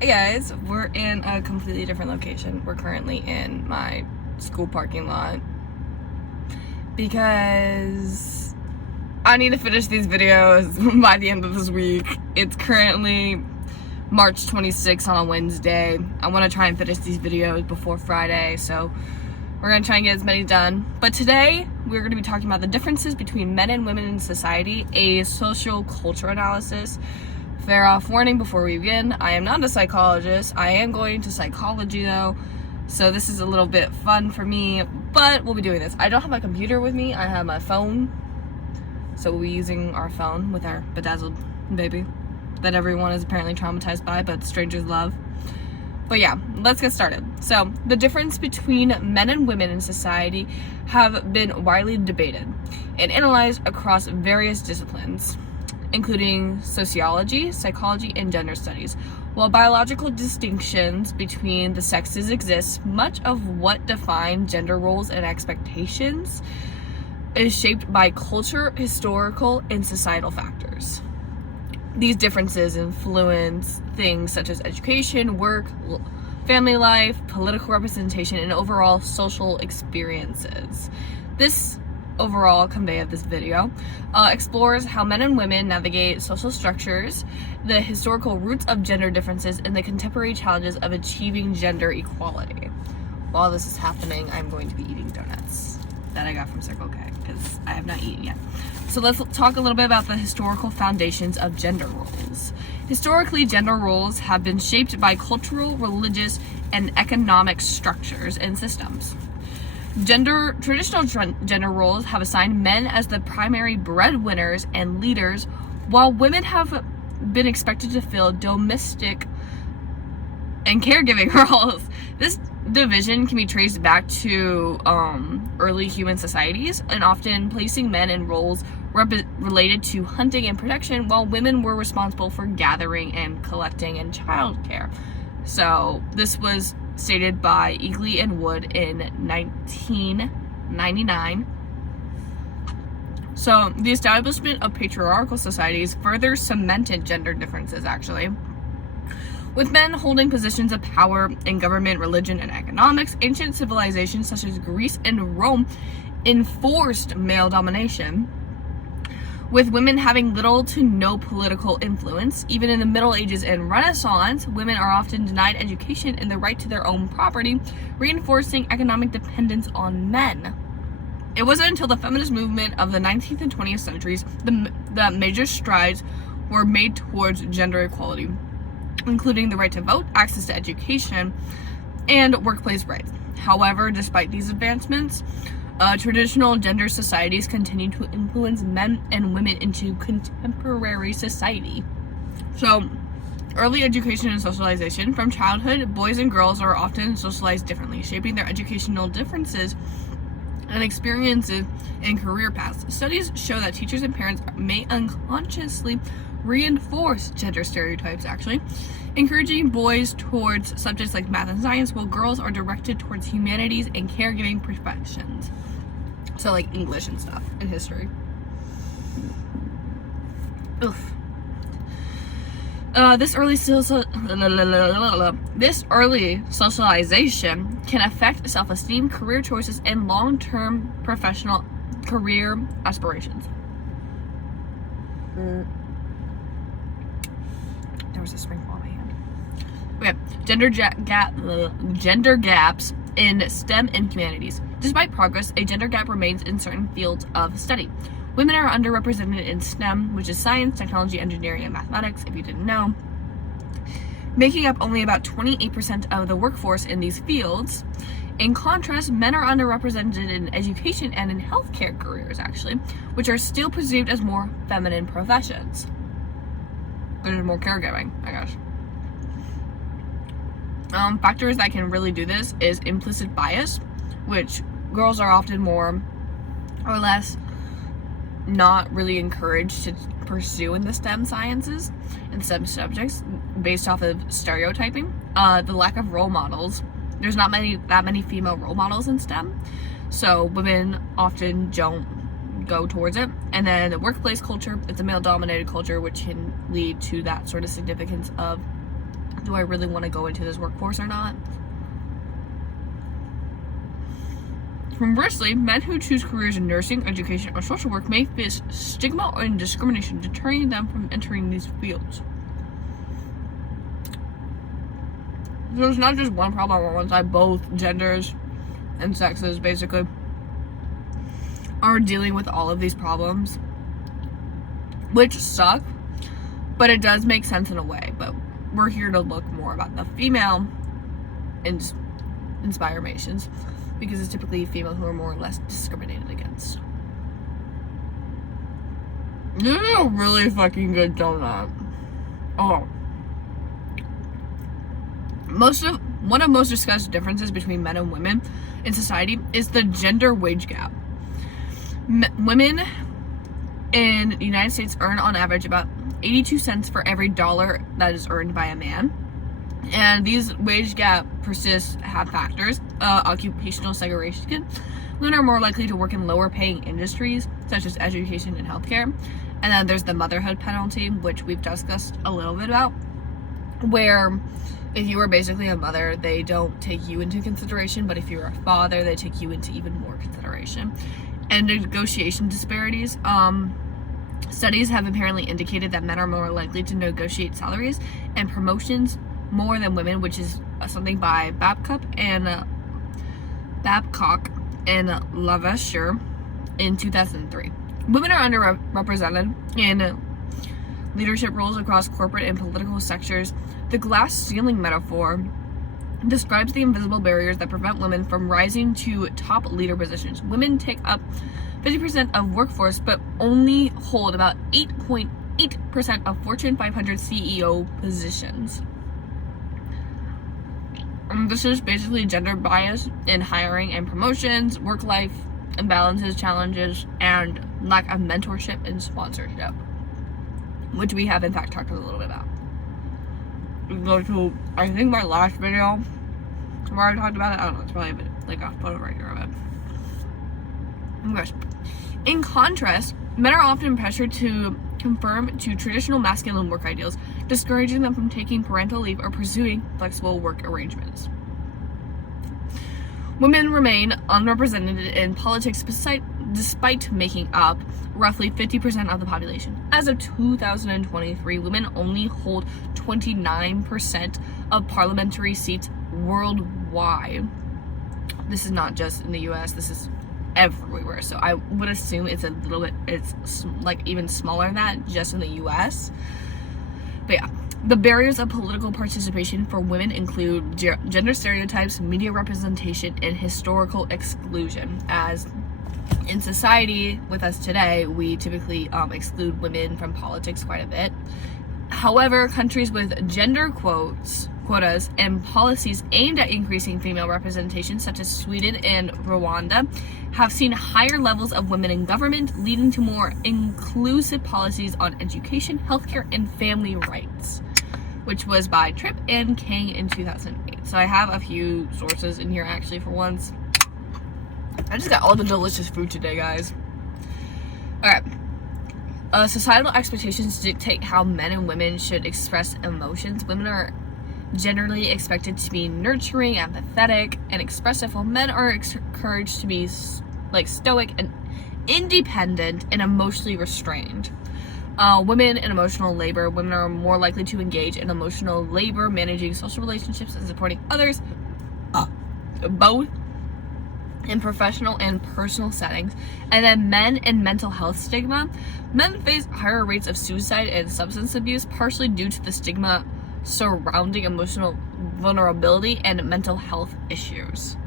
Hey guys, we're in a completely different location. We're currently in my school parking lot because I need to finish these videos by the end of this week. It's currently March 26th on a Wednesday. I want to try and finish these videos before Friday, so we're going to try and get as many done. But today, we're going to be talking about the differences between men and women in society, a social culture analysis. Fair off warning before we begin, I am not a psychologist. I am going to psychology though, so this is a little bit fun for me, but we'll be doing this. I don't have my computer with me, I have my phone, so we'll be using our phone with our bedazzled baby that everyone is apparently traumatized by, but strangers love. But yeah, let's get started. So, the difference between men and women in society have been widely debated and analyzed across various disciplines, including sociology, psychology, and gender studies. While biological distinctions between the sexes exist, much of what defines gender roles and expectations is shaped by culture, historical, and societal factors. These differences influence things such as education, work, family life, political representation, and overall social experiences. This overall convey of this video explores how men and women navigate social structures, the historical roots of gender differences, and the contemporary challenges of achieving gender equality. While this is happening, I'm going to be eating donuts that I got from Circle K because I have not eaten yet. So let's talk a little bit about the historical foundations of gender roles. Historically, gender roles have been shaped by cultural, religious, and economic structures and systems. Traditional gender roles have assigned men as the primary breadwinners and leaders, while women have been expected to fill domestic and caregiving roles. This division can be traced back to early human societies, and often placing men in roles related to hunting and protection, while women were responsible for gathering and collecting and childcare. So this was stated by Eagley and Wood in 1999. So the establishment of patriarchal societies further cemented gender differences, actually, with men holding positions of power in government, religion, and economics. Ancient civilizations such as Greece and Rome enforced male domination, with women having little to no political influence. Even in the Middle Ages and Renaissance, women are often denied education and the right to their own property, reinforcing economic dependence on men. It wasn't until the feminist movement of the 19th and 20th centuries that major strides were made towards gender equality, including the right to vote, access to education, and workplace rights. However, despite these advancements, traditional gender societies continue to influence men and women into contemporary society. So, early education and socialization. From childhood, boys and girls are often socialized differently, shaping their educational differences and experiences in career paths. Studies show that teachers and parents may unconsciously reinforce gender stereotypes, actually, encouraging boys towards subjects like math and science, while girls are directed towards humanities and caregiving professions. So like English and stuff, and history. Oof. This early socialization can affect self-esteem, career choices, and long-term professional career aspirations. There was a sprinkle on my hand. Okay, gender gaps in STEM and humanities. Despite progress, a gender gap remains in certain fields of study. Women are underrepresented in STEM, which is science, technology, engineering, and mathematics, if you didn't know, making up only about 28% of the workforce in these fields. In contrast, men are underrepresented in education and in healthcare careers, actually, which are still perceived as more feminine professions. There's more caregiving, I guess. Factors that can really do this is implicit bias, which girls are often more or less not really encouraged to pursue in the STEM sciences and STEM subjects based off of stereotyping. The lack of role models. There's not that many female role models in STEM, so women often don't go towards it. And then the workplace culture, it's a male-dominated culture, which can lead to that sort of significance of Do I really want to go into this workforce or not? Conversely, men who choose careers in nursing, education, or social work may face stigma and discrimination, deterring them from entering these fields. So it's not just one problem on one side, both genders and sexes basically are dealing with all of these problems, which suck, but it does make sense in a way. But we're here to look more about the female inspirations, because it's typically female who are more or less discriminated against. This is a really fucking good donut. Oh. One of most discussed differences between men and women in society is the gender wage gap. Women in the United States earn on average about 82 cents for every dollar that is earned by a man. And these wage gap persists have factors. Occupational segregation. Women are more likely to work in lower paying industries such as education and healthcare. And then there's the motherhood penalty, which we've discussed a little bit about, where if you are basically a mother, they don't take you into consideration, but if you're a father, they take you into even more consideration. And negotiation disparities. Studies have apparently indicated that men are more likely to negotiate salaries and promotions more than women, which is something by Babcock and Lavesher in 2003. Women are underrepresented in leadership roles across corporate and political sectors. The glass ceiling metaphor describes the invisible barriers that prevent women from rising to top leader positions. Women take up 50% of workforce, but only hold about 8.8% of Fortune 500 CEO positions. This is basically gender bias in hiring and promotions, work-life imbalances, challenges, and lack of mentorship and sponsorship, which we have in fact talked a little bit about. Go to, I think, my last video where I talked about it. I don't know, it's probably a bit like a photo right here of it. Okay. In contrast, men are often pressured to conform to traditional masculine work ideals, discouraging them from taking parental leave or pursuing flexible work arrangements. Women remain unrepresented in politics despite making up roughly 50% of the population. As of 2023, women only hold 29% of parliamentary seats worldwide. This is not just in the US, this is everywhere. So I would assume it's like even smaller than that just in the US. But yeah, the barriers of political participation for women include gender stereotypes, media representation, and historical exclusion. As in society with us today, we typically exclude women from politics quite a bit. However, countries with gender quotas and policies aimed at increasing female representation, such as Sweden and Rwanda, have seen higher levels of women in government, leading to more inclusive policies on education, healthcare, and family rights, which was by Tripp and Kang in 2008. So I have a few sources in here actually for once. I just got all the delicious food today, guys. Alright. Societal expectations dictate how men and women should express emotions. Women are generally expected to be nurturing, empathetic, and expressive, while men are encouraged to be stoic and independent and emotionally restrained. Women in emotional labor. Women are more likely to engage in emotional labor, managing social relationships and supporting others, both in professional and personal settings. And then men and mental health stigma. Men face higher rates of suicide and substance abuse, partially due to the stigma surrounding emotional vulnerability and mental health issues,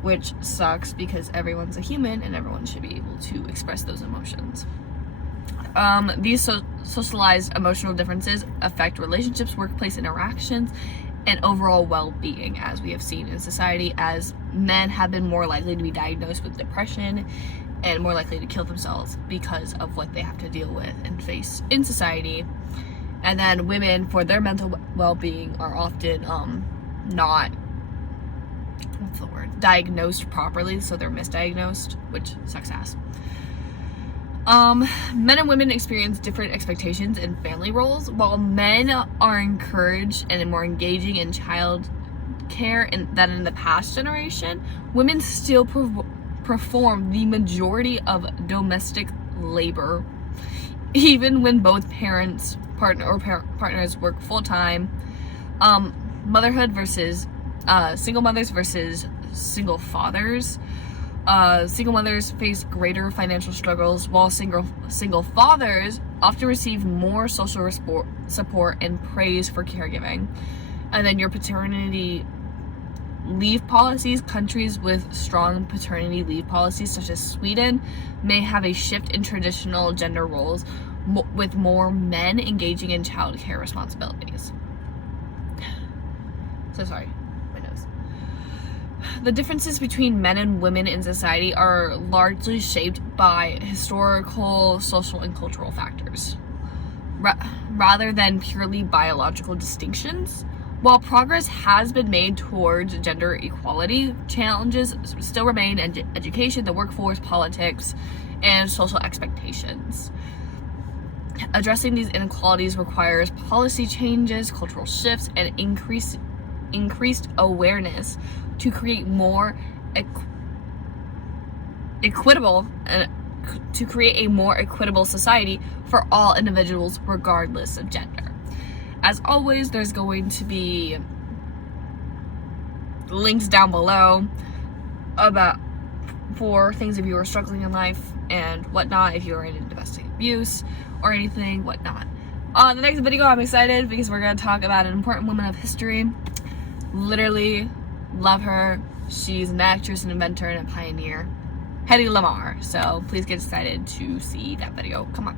which sucks because everyone's a human and everyone should be able to express those emotions. These socialized emotional differences affect relationships, workplace interactions, and overall well-being, as we have seen in society, as men have been more likely to be diagnosed with depression and more likely to kill themselves because of what they have to deal with and face in society. And then women, for their mental well-being, are often not, diagnosed properly, so they're misdiagnosed, which sucks ass. Men and women experience different expectations in family roles. While men are encouraged and more engaging in child care than in the past generation, women still perform the majority of domestic labor, even when both partners work full-time. Motherhood versus single mothers versus single fathers. Single mothers face greater financial struggles, while single fathers often receive more social support and praise for caregiving. And then your paternity leave policies. Countries with strong paternity leave policies, such as Sweden, may have a shift in traditional gender roles, with more men engaging in childcare responsibilities. So sorry, my nose. The differences between men and women in society are largely shaped by historical, social, and cultural factors, rather than purely biological distinctions. While progress has been made towards gender equality, challenges still remain in education, the workforce, politics, and social expectations. Addressing these inequalities requires policy changes, cultural shifts, and increased awareness to create more equitable society for all individuals, regardless of gender. As always, there's going to be links down below for things if you are struggling in life and whatnot, if you are in domestic abuse or anything, whatnot. On the next video, I'm excited because we're going to talk about an important woman of history. Literally love her. She's an actress, an inventor, and a pioneer. Hedy Lamarr. So please get excited to see that video come up.